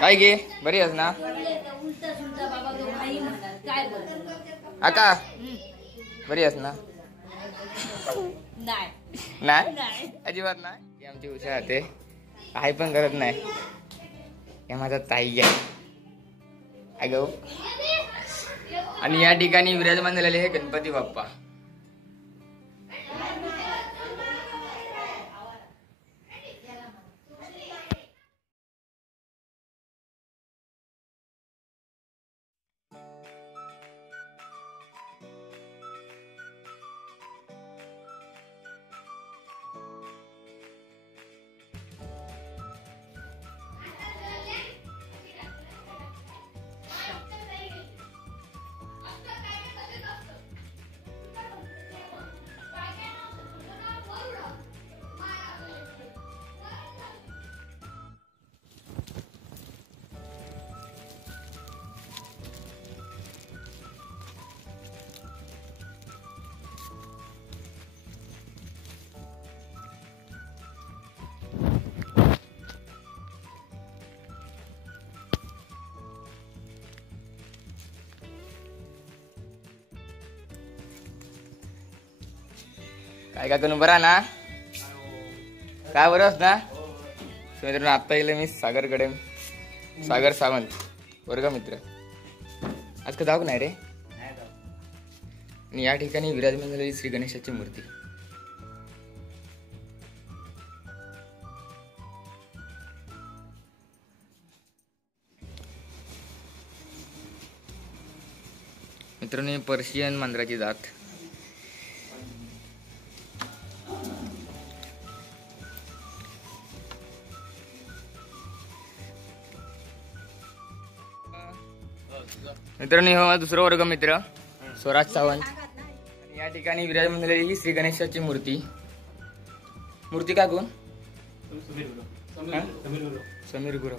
काय घे बरी आहेस ना आका बरी आहेस ना नाही अजिबात नाही आमची हुशार राहते काही पण करत नाही हे माझा ताई आहे अगं आणि या ठिकाणी विराजमान झालेले हे गणपती बाप्पा काय काय करून बरा ना काय बरंच ना मित्रांनो आत्ता येईल मी सागरकडे सागर सावंत वर्ग मित्र आज का जाऊ नाही रे आणि या ठिकाणी विराजमान झालेली श्री गणेशाची मूर्ती मित्रांनो पर्शियन मांजराची जात मित्रांनो हा दुसरा वर्ग मित्र स्वराज सावंत आणि या ठिकाणी विराजमान झालेली ही श्री गणेशाची मूर्ती का कोण समीर गुरव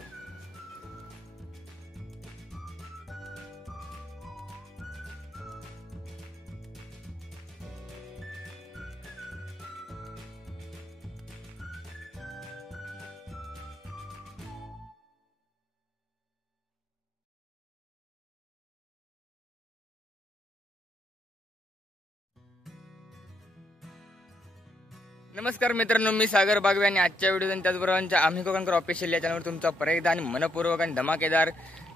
नमस्कार मित्रांनो मी सागर बागवे आणि आजच्या व्हिडिओ आणि त्याचबरोबर आम्ही कोकणकर ऑफिशियल या चॅनलवर तुमचा परत एकदा आणि मनपूर्वक आणि धमाकेदार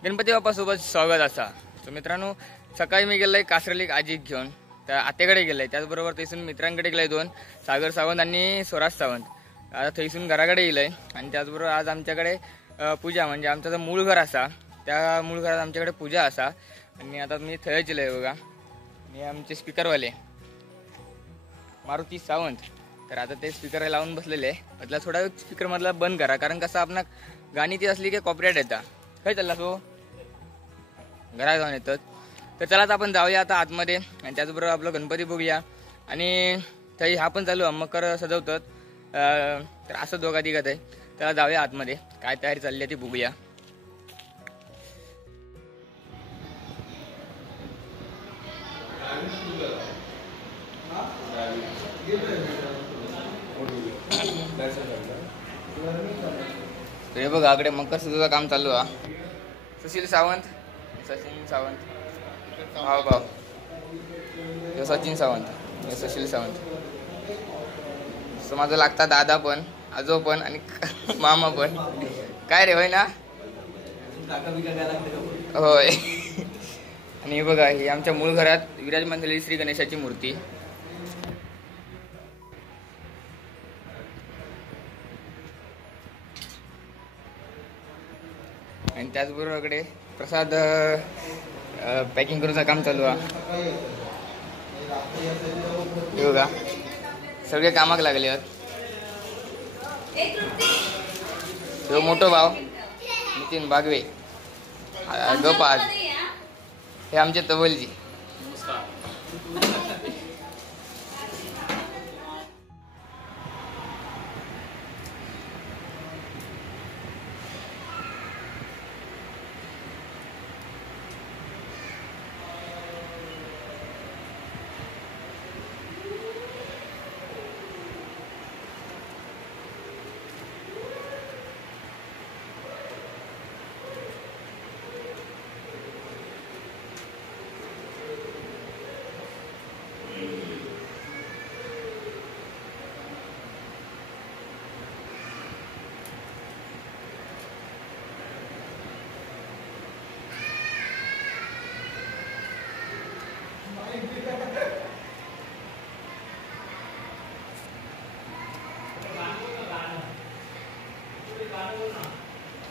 गणपती बाप्पासोबत स्वागत असा. सो मित्रांनो सकाळी मी गेलोय कासरली आजी घेऊन त्या आत्याकडे गेलोय त्याचबरोबर थैसून मित्रांकडे गेलोय दोन सागर सावंत आणि स्वराज सावंत आता थैसून घराकडे गेलोय आणि त्याचबरोबर आज आमच्याकडे पूजा म्हणजे आमचा जो मूळ घर असा त्या मूळ घरात आमच्याकडे पूजा असा आणि आता मी थंयच गेलोय बघा आणि आमचे स्पीकरवाले मारुती सावंत तर आता ते स्पीकर लावून बसलेले म्हटलं थोडा स्पीकर मधला बंद करा कारण कसं आपण गाणी ती असली की कॉपीराइट येतात काय चालला तो घरात जाऊन येतात तर चला आता आपण जाऊया आता आतमध्ये आणि त्याचबरोबर आपलं गणपती बघूया आणि तरी हा पण चालू मकर सजवतात तर असं दोघा तिघात आहे त्याला जाऊया आतमध्ये काय तयारी चालली आहे ती बघूया. हे बघा आकडे मकर सुद्धा काम चालू आहे. सुशील सावंत सचिन सावंत भाव भाव हे सचिन सावंत हे सुशील सावंत माझं लागतात दादा पण आजो पण आणि मामा पण काय रे होय ना होय. आणि हे बघा ही आमच्या मूळ घरात विराजमान झालेली श्री गणेशाची मूर्ती आणि त्याचबरोबर प्रसाद पॅकिंग करूचं काम चालू आहे. बघा सगळे कामाक लागले आहेत. तो मोठो भाव नितीन बागवे गपाज हे आमचे तवलजी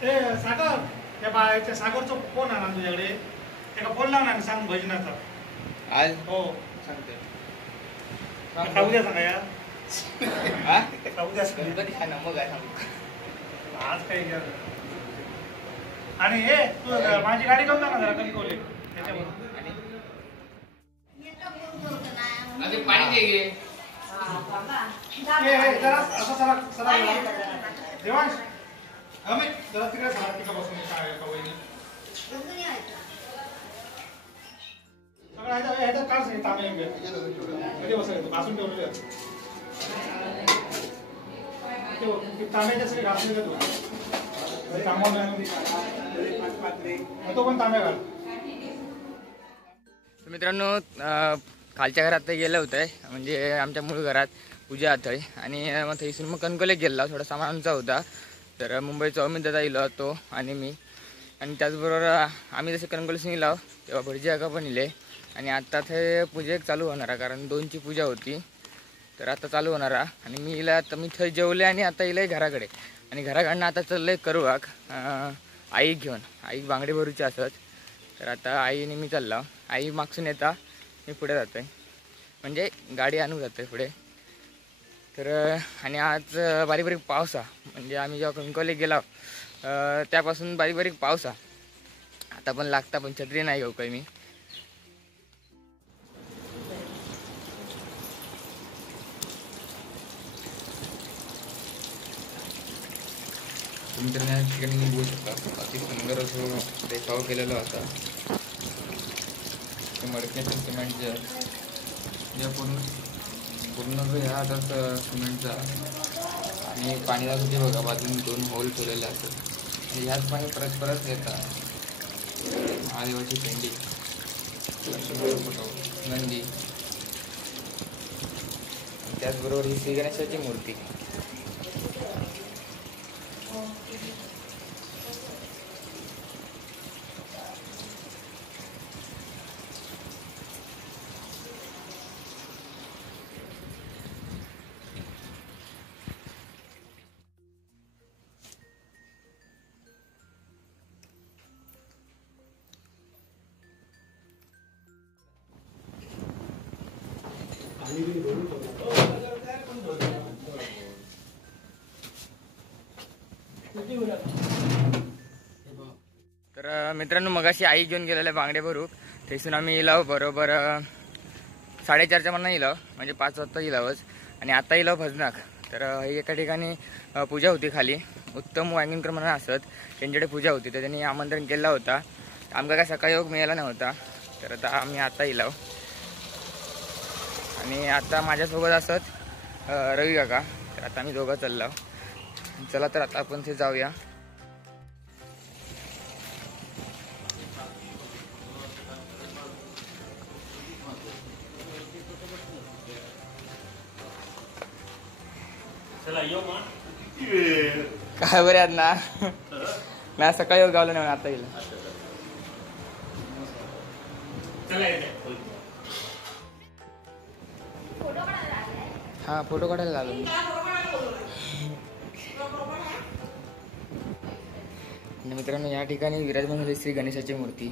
ए सागर त्या बाळाच्या सागरचा फोन आला तुझ्याकडे त्याला फोन लावणार सांग भजनाचा आज हो सांगते खाऊ द्या सांगा या हा खाऊ द्या गणपती हा ना मग काय सांगू आज काही घ्या आणि हे तू माझी गाडी घेऊन जा ना जरा कणकवली त्याच्यावर अरे पाणी दे गे जरा असं सरा सरा देवांश अमित जरा तिकडे सरा तिकडे बसून काय का वहिनी सगळं ह्याच्यात काढ सगळे तांबे कधी बसायचं घासून ठेवलेले तांब्याच्या सगळे घासून घेतो तो पण तांब्या घाल मित्रांनो खालच्या घरात तर गेलं होतं म्हणजे आमच्या मूळ घरात पूजा आथळे आणि मग थैसून मग कणकोले गेला थोडा सामानचा होता तर मुंबईचा अमित दादा इलो तो आणि मी आणि त्याचबरोबर आम्ही जसे कणकोलीसून इलो तेव्हा भटजी आका पण इले आणि आता ते पूजेक चालू होणार कारण 2ची पूजा होती तर आता चालू होणार आणि मी इला आता मी थंय जेवले आणि आता इले घराकडे आणि घराकडनं आता चाललंय करूवाक आई घेऊन आई बांगडे भरूची असत तर आता आईने मी चालला आई मागसून येता मी पुढे जातो आहे म्हणजे गाडी आणून जातो आहे पुढे तर आणि आज बारीक बारीक पाऊस आहे म्हणजे आम्ही जेव्हा कणकोली गेलो त्यापासून बारीक बारीक पाऊस आहे आता पण लागता पण छत्री नाही घेऊ काही मी तुम्ही तर या ठिकाणी बघू शकता अति सुंदर असं देखाव केलेला होता मडक्याचं सिमेंट जे पूर्ण जो ह्या हातात सिमेंटचा आणि पाणीला तुझे बघा बाजून 2 होल ठेवलेले असतात ह्याच पाणी परत परत येतात महादेवाची पेंडी नंदी त्याचबरोबर ही श्री गणेशाची मूर्ती तर मित्रांनो मगाशी आई घेऊन गेलेल्या बांगडे भरूक थैसून आम्ही इलाव बरोबर 4:30च्या मना इलाव म्हणजे 5 वाजता इलावच आणि आता इलाव भजनाक तर एका ठिकाणी पूजा होती खाली उत्तम वांगीणकर म्हणून असत त्यांच्याकडे पूजा होती तर त्यांनी आमंत्रण केला होता आमका काय सकाळी योग मिळाला नव्हता तर आता आम्ही आता इलाव आणि आता माझ्यासोबत असत रवी काका तर आता आम्ही दोघं चाललो चला तर आता आपण ते जाऊया काय बरे आहेत ना नाही सकाळी योग गावलं नाही आता येईल हा फोटो काढायला आलो मित्रांनो या ठिकाणी विराजमान झाली श्री गणेशाची मूर्ती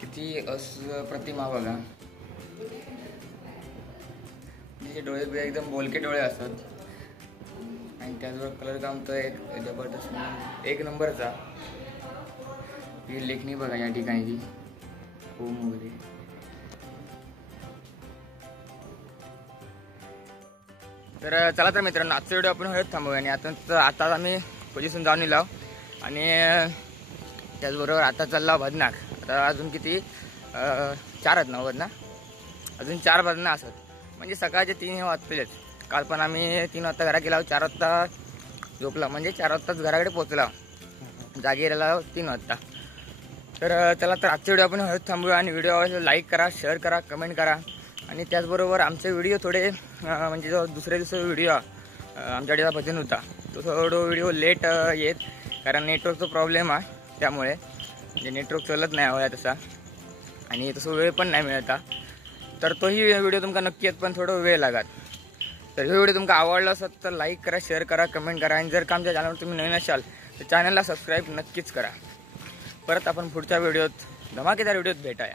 किती प्रतिमा बघा म्हणजे डोळे बिळे एकदम बोलके डोळे असतात आणि त्याचबरोबर कलर काम तर एक जबरदस्त 1 नंबरचा ही लेखणी बघा या ठिकाणी ओम वगैरे तर चला तर मित्रांनो आजचा व्हिडिओ आपण हळद थांबूया आणि आता आम्ही पोझिशन जाऊन येलो आणि त्याचबरोबर आता चालला भजनाक आता अजून किती 4 आहेत ना अजून 4 भजनं असत म्हणजे सकाळचे 3 हे वाजतेच काल पण आम्ही 3 वाजता घरा गेला 4 वाजता झोपला म्हणजे 4 वाजताच घराकडे पोचला जागी राहिला 3 वाजता तर चला तर आजचा व्हिडिओ आपण हळद थांबूया आणि व्हिडिओ लाईक करा शेअर करा कमेंट करा आणि त्याचबरोबर आमचे व्हिडिओ थोडे म्हणजे जो दुसऱ्या दिवशी व्हिडिओ आमच्याकडे भजन होता तो थोडं व्हिडिओ लेट येत कारण नेटवर्कचा प्रॉब्लेम आहे त्यामुळे म्हणजे नेटवर्क चालत नाही हवं तसा आणि तसं वेळ पण नाही मिळता तर तोही व्हिडिओ तुमका नक्की येत पण थोडं वेळ लागत तर हा व्हिडिओ तुमका आवडला असेल तर लाईक करा, शेअर करा, कमेंट करा आणि जर का आमच्या चॅनलवर तुम्ही नवीन असाल तर चॅनलला सबस्क्राईब नक्कीच करा. परत आपण पुढच्या व्हिडिओत धमाकेदार व्हिडिओत भेटाया.